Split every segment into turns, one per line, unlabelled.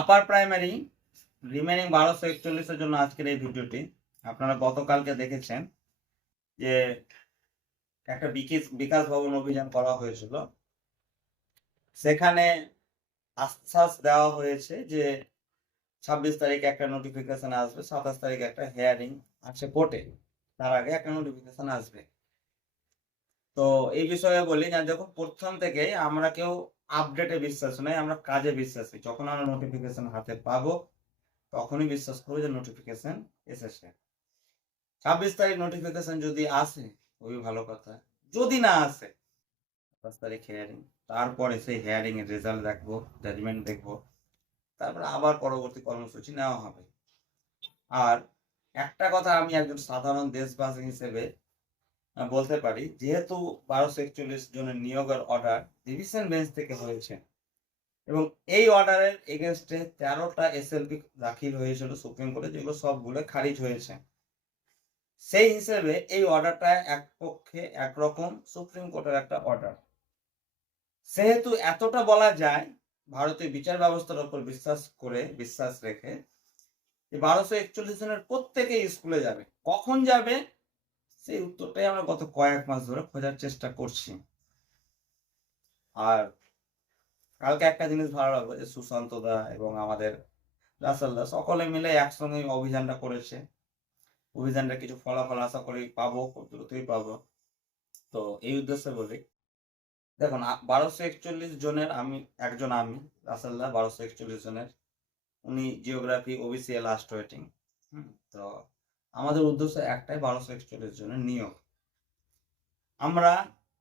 Upper primary remaining বারোশো একচল্লিশের জন্য আজকের এই ভিডিওটি। আপনারা গতকালকে দেখেছেন যে একটা বিকাশ বিকাশ ভবন অভিযান করা হয়েছিল। সেখানে আশ্বাস দেওয়া হয়েছে যে ছাব্বিশ তারিখে একটা নোটিফিকেশন আসবে, সাতাশ তারিখে একটা হেয়ারিং আছে কোর্টে। তার আগে একটা নোটিফিকেশন আসবে। তো এই বিষয়ে বলি যে দেখো প্রথম থেকেই আমরা কেউ আপডেটে বিশ্বাস নেই, আমরা কাজে বিশ্বাস বিশ্বাসী যখন আমরা নোটিফিকেশন হাতে পাবো, তখনই বিশ্বাস করব যে নোটিফিকেশন এসেছে। ছাব্বিশ তারিখ নোটিফিকেশন যদি আসে, খুবই ভালো কথা। যদি না আসে, সাতাশ তারিখ হেয়ারিং তারপরে সেই হেয়ারিং এর রেজাল্ট দেখব জাজমেন্ট দেখব। তারপরে আবার পরবর্তী কর্মসূচি নেওয়া হবে। আর একটা কথা আমি একজন সাধারণ দেশবাসী হিসেবে বলতে পারি। যেহেতু বারোশো একচল্লিশ জনের নিয়োগের অর্ডার ডিভিশন বেঞ্চ থেকে হয়েছে এবং এই অর্ডারের এগেনস্টে তেরোটা এসএলপি দাখিল হয়েছিল সুপ্রিম কোর্টে, যেগুলো সবগুলো খারিজ হয়েছে। সেই হিসেবে এই অর্ডারটা এক পক্ষে একরকম সুপ্রিম কোর্টের একটা অর্ডার সেহেতু এতটা বলা যায়, ভারতীয় বিচার ব্যবস্থার উপর বিশ্বাস করে, বিশ্বাস রেখে যে বারোশো একচল্লিশ জনের প্রত্যেকেই স্কুলে যাবে। কখন যাবে? সেই উত্তরটাই আমরা গত কয়েক মাস ধরে খোঁজার চেষ্টা করছি। আর কালকে একটা জিনিস ভালো লাগল যে সুশান্ত দা এবং আমাদের রাসেল দা সকলে মিলে একসঙ্গে অভিযানটা করেছে। অভিযানটা কিছু ফলাফল আশা করি পাবো, খুব দ্রুতই পাবো। তো এই উদ্দেশ্যে বলি, দেখুন বারোশো একচল্লিশ জনের আমি, একজন আমি, রাসেল দা, বারোশো একচল্লিশ জনের। উনি জিওগ্রাফি ওবিসি লাস্ট ওয়েটিং তো আমাদের উদ্দেশ্য একটাই বারোশো একচল্লিশ জনের নিয়োগ। আমরা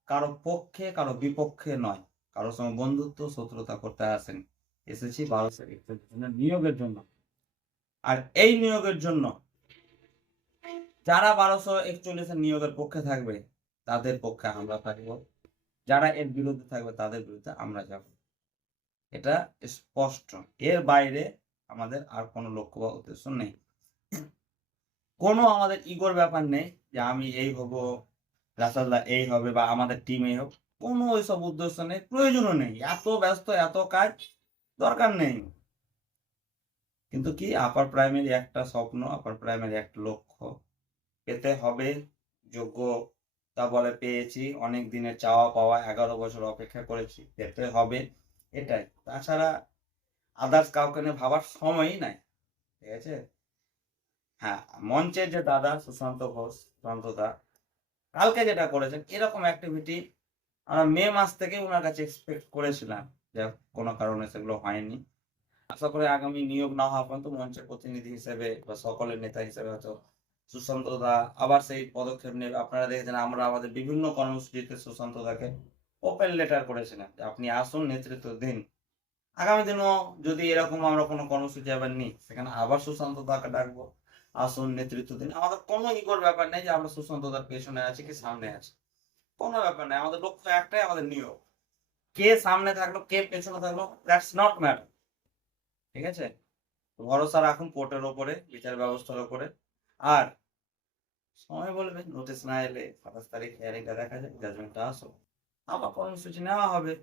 কারও পক্ষে, কারও বিপক্ষে নয় কারোর সঙ্গে বন্ধুত্ব, শত্রুতা করতে আসেন। এসেছি বারোশো একচল্লিশ জনের নিয়োগের জন্য। আর এই নিয়োগের জন্য যারা বারোশো একচল্লিশের নিয়োগের পক্ষে থাকবে, তাদের পক্ষে আমরা থাকব। যারা এর বিরুদ্ধে থাকবে, তাদের বিরুদ্ধে আমরা যাব। এটা স্পষ্ট। এর বাইরে আমাদের আর কোনো লক্ষ্য বা উদ্দেশ্য নেই। কোনো আমাদের ইগোর ব্যাপার নেই যে আমি এই হব রাসাল্লাহ এই হবে বা আমাদের টিম এই হোক। কোনো ওইসব উদ্দেশ্য নেই, প্রয়োজনও নেই। এত ব্যস্ত, এত কাজ দরকার নেই। কিন্তু কি আপার প্রাইমারি একটা স্বপ্ন আপার প্রাইমারি একটা লক্ষ্য। পেতে হবে যোগ্যতা বলে পেয়েছি, অনেক দিনের চাওয়া পাওয়া, এগারো বছর অপেক্ষা করেছি, পেতে হবে, এটাই। তাছাড়া আদার্স কাউকে ভাবার সময়ই নাই, ঠিক আছে? হ্যাঁ মঞ্চের যে দাদা সুশান্ত ঘোষ, সুশান্ত দা, কালকে যেটা করেছেন, এরকম অ্যাক্টিভিটি আমরা মে মাস থেকে ওনার কাছে এক্সপেক্ট করেছিলাম যে কোনো কারণে সেগুলো হয়নি। আশা করি আগামী নিয়োগ না হওয়া পর্যন্ত মঞ্চের প্রতিনিধি হিসেবে বা সকলের নেতা হিসেবে হয়তো সুশান্ত দা আবার সেই পদক্ষেপ নেবে। আপনারা দেখেছেন আমরা আমাদের বিভিন্ন কর্মসূচিতে সুশান্ত দাকে ওপেন লেটার করেছিলাম আপনি আসুন নেতৃত্ব দিন। আগামী দিনও যদি এরকম আমরা কোনো কর্মসূচি আবার নিই, সেখানে আবার সুশান্ত দাকে ডাকবো। আসুন, নেতৃত্ব দিন। আমাদের কোনো ইগোর ব্যাপার নেই যে আমরা সুশান্ত দার পেছনে আছি কি সামনে আছি। কোনো ব্যাপার নেই, আমাদের লক্ষ্য একটাই, আমাদের নিয়োগ। কে সামনে থাকল, কে পেছনে থাকল দ্যাটস নট ম্যাটার ঠিক আছে? ভরসা রাখুন কোর্টের ওপরে, বিচার ব্যবস্থার ওপরে। আর সময় বলবে নোটিশ না এলে সাতাশ তারিখ হিয়ারিংটা দেখা যায় জাজমেন্টটা আসো আবার কর্মসূচি নেওয়া হবে।